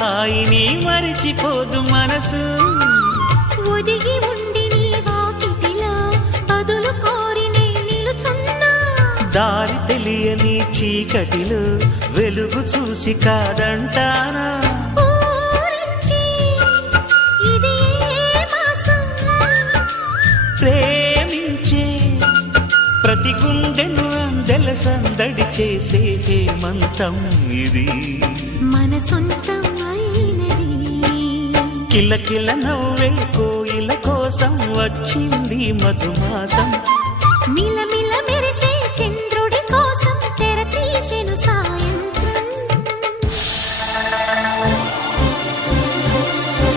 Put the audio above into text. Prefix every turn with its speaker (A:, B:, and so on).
A: హాయిని మరిచిపోదు మనసు.
B: ఒదిగి ఉండి నీ వాకిటిలో బదులు కోరి నిలుచున్నా.
A: దారి తెలియని చీకటిలో వెలుగు చూసి కాదంటానా? ప్రేమించే ప్రతి అందెల సందడి చేసే హేమంతం ఇది.
B: మన సొంతం
A: కిలకిల నవ్వే కోయిల కోసం వచ్చింది మధుమాసం.